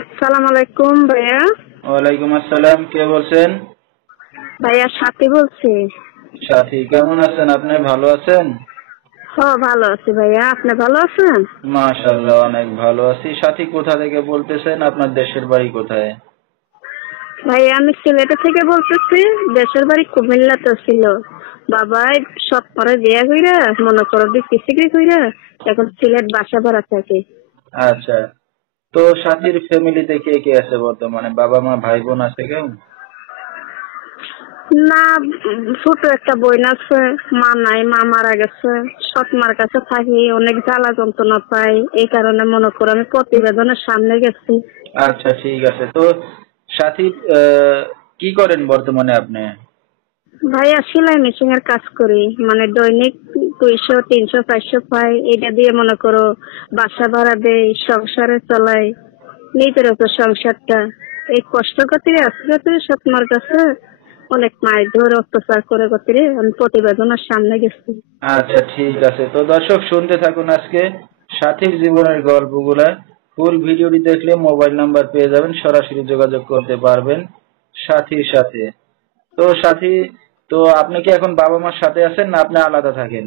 আসসালামু আলাইকুম ভাইয়া। ওয়ালাইকুম আসসালাম। কে বলছেন? ভাইয়া সাথী বলছি। সাথী, কেমন আছেন আপনি? ভালো আছেন? ভালো আছি ভাইয়া, আপনি ভালো আছেন? মাশাআল্লাহ, অনেক ভালো আছি। সাথী, কোথা থেকে বলতেছেন? আপনার দেশের বাড়ি কোথায়? ভাইয়া আমি সিলেট থেকে বলতেছি। দেশের বাড়ি কুমিল্লাতে ছিল। বাবাই সব পরে বিয়ে কইরা মনে করো ডিগ্রি কইরা এখন সিলেট বাসা ভাড়া থাকে। আচ্ছা, তো সাথীর ফ্যামিলিতে কে কে আছে বর্তমানে? বাবা মা ভাই বোন আছে কেউ? না, ছোট একটা বোন আছে। মা নাই, মা মারা গেছে। সৎ মার কাছে থাকি, অনেক জ্বালা যন্ত্রণা পাই। এই কারণে মনে করো আমি প্রতিবেদনের সামনে গেছি। আচ্ছা, ঠিক আছে। তো সাথী, কি করেন বর্তমানে আপনি? ভাইয়া সেলাই মেশিন এর কাজ করি, মানে দৈনিক 200, 300, 400 পাই। এটা দিয়ে মনে করো বাসা ভাড়া দেই, সংসারে চলাই, নিজের উপর সংসারটা। এই কষ্ট করতে আজকে সৎমার কাছে অনেক মায়ের ধরে অত্যাচার করে করতে আমি প্রতিবেদনের সামনে গেছি। আচ্ছা, ঠিক আছে। তো দর্শক, শুনতে থাকুন আজকে সাথীর জীবনের গল্পগুলা। ফুল ভিডিওটি দেখলে মোবাইল নাম্বার পেয়ে যাবেন, সরাসরি যোগাযোগ করতে পারবেন সাথীর সাথে। তো সাথী, তো আপনি কি এখন বাবা মার সাথে আছেন না আপনি আলাদা থাকেন?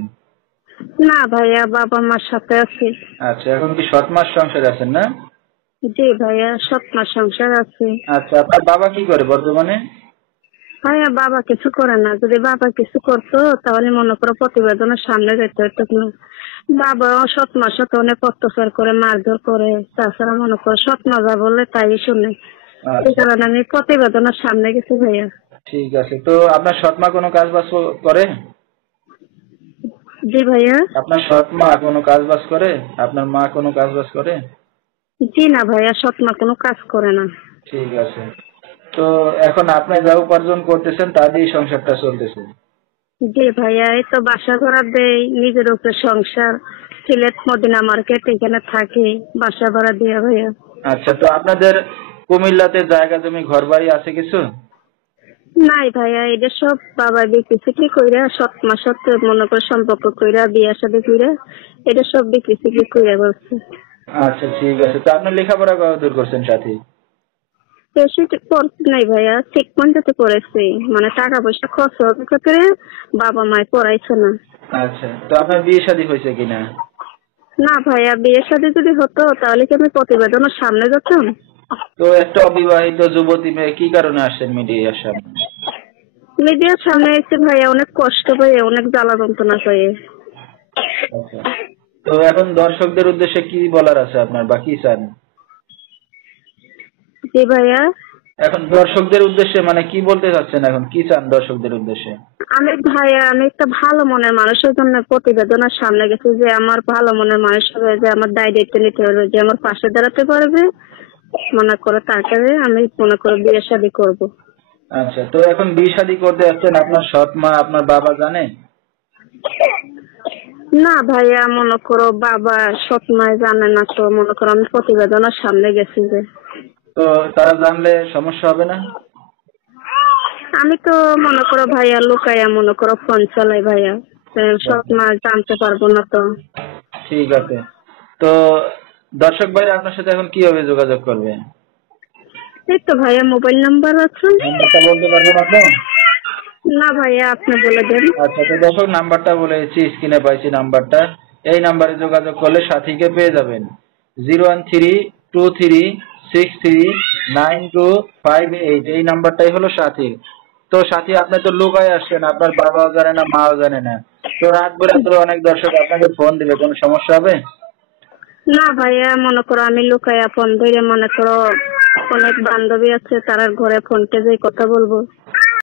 না ভাইয়া, বাবা মার সাথে আছি। আচ্ছা, এখন কি সৎ মাস সংসারে আছেন না? জি ভাইয়া, সৎমার সংসার আছে। আচ্ছা, আপনার বাবা কি করে বর্তমানে? ভাইয়া বাবা কিছু করে না। যদি বাবা কিছু করতো তাহলে মনে করো প্রতিবেদনের সামনে যেতে হতো না। বাবা সৎ মার সাথে অনেক অত্যাচার করে, মারধর করে। তাছাড়া মনে করো সৎ মা যা বললে তাই শুনে। এই আচ্ছা, কারণে আমি প্রতিবেদনের সামনে গেছি ভাইয়া। ঠিক আছে। তো আপনার সৎ মা কোনো কাজ বাজ করে? জি ভাইয়া। আপনার সৎ মা কোনো কাজ বাজ করে? আপনার মা কোনো কাজ বাজ করে? জি না ভাইয়া, সৎ মা কোনো কাজ করে না। ঠিক আছে। তো এখন আপনি যা উপার্জন করতেছেন তা দিয়েই সংসারটা চলতেছে? জি ভাইয়া, এই তো বাসা ভাড়া দেই, নিজের উপরে সংসার। সিলেট মদিনা মার্কেট এখানে থাকি, বাসা ভাড়া দিয়ে ভাইয়া। আচ্ছা, তো আপনাদের কুমিল্লাতে জায়গা জমি ঘর বাড়ি আছে কিছু? নাই ভাইয়া, এটা সব বাবা বিক্রি কইরা সৎ মার সাথে মনে করে সম্পর্ক কইরা বিয়ে শাদী কইরা এটা সব বিক্রি কইরা বলছে। আচ্ছা, ঠিক আছে। তো আপনি লেখাপড়া কতদূর করছেন সাথী? বেশি পড়ছি নাই ভাইয়া, ঠিক মতো করেছি। মানে টাকা পয়সা খরচ হবে করে বাবা মায় পড়াইছে না। আচ্ছা, তো আপনার বিয়ে শাদী হয়েছে কিনা? না ভাইয়া, বিয়ে শাদী যদি হতো তাহলে কি আমি প্রতিবেদনের সামনে যেতাম? তো একটা অবিবাহিত যুবতী মেয়ে কি কারণে আসছেন মিডিয়ার সামনে? মিডিয়ার সামনে এসে ভাইয়া অনেক কষ্ট পেয়ে, অনেক জ্বালা যন্ত্রণা পেয়ে। আচ্ছা, তো এখন দর্শকদের উদ্দেশ্যে কি বলার আছে আপনার, বা কি চান? জি ভাইয়া। এখন দর্শকদের উদ্দেশ্যে মানে কি বলতে চাচ্ছেন, এখন কি চান দর্শকদের উদ্দেশ্যে? আমি একটা ভালো মনের মানুষের জন্য প্রতিবেদনের সামনে গেছি, যে আমার ভালো মনের মানুষ হবে, যে আমার দায়িত্ব নিতে পারবে, যে আমার পাশে দাঁড়াতে পারবে। মনে করো তাকে আমি মনে করো বিয়ে শাদী করবো। আচ্ছা, তো এখন বিয়ে শাদী করতে যাচ্ছেন, আপনার সৎ মা আপনার বাবা জানে? না ভাইয়া, মনে করো বাবা সৎ মায় জানে না, তো মনে করো আমি প্রতিবেদনের সামনে গেছি যে। তো তারা জানলে সমস্যা হবে না? আমি তো মনে করো ভাইয়া লুকাইয়া মনে করো ফোন চালাই ভাইয়া। সৎ মা জানতে পারবো না তো। ঠিক আছে। তো দর্শক ভাইরা আপনার সাথে এখন কিভাবে যোগাযোগ করবে? এই তো ভাইয়া মোবাইল নাম্বার আছে। নাম্বারটা বলতে পারবেন আপনি? না ভাইয়া, আপনি বলে দেন। আচ্ছা, তো দর্শক, নাম্বারটা বলেছি, স্ক্রিনে পাইছি নাম্বারটা। এই নাম্বারে যোগাযোগ করলে সাথীকে পেয়ে যাবেন। 01323639258, এই নাম্বারটাই হলো সাথীর। তো সাথী, আপনি তো লুকায় আসছেন, আপনার বাবাও জানে না মাও জানে না। তো রাত বেরাতে অনেক দর্শক আপনাকে ফোন দিলে কোনো সমস্যা হবে? না ভাইয়া, মনে করো আমি লুকাইয়া ফোন ধরে মনে করো অনেক বান্ধবী আছে, তার ঘরে ফোনতে যে কথা বলবো।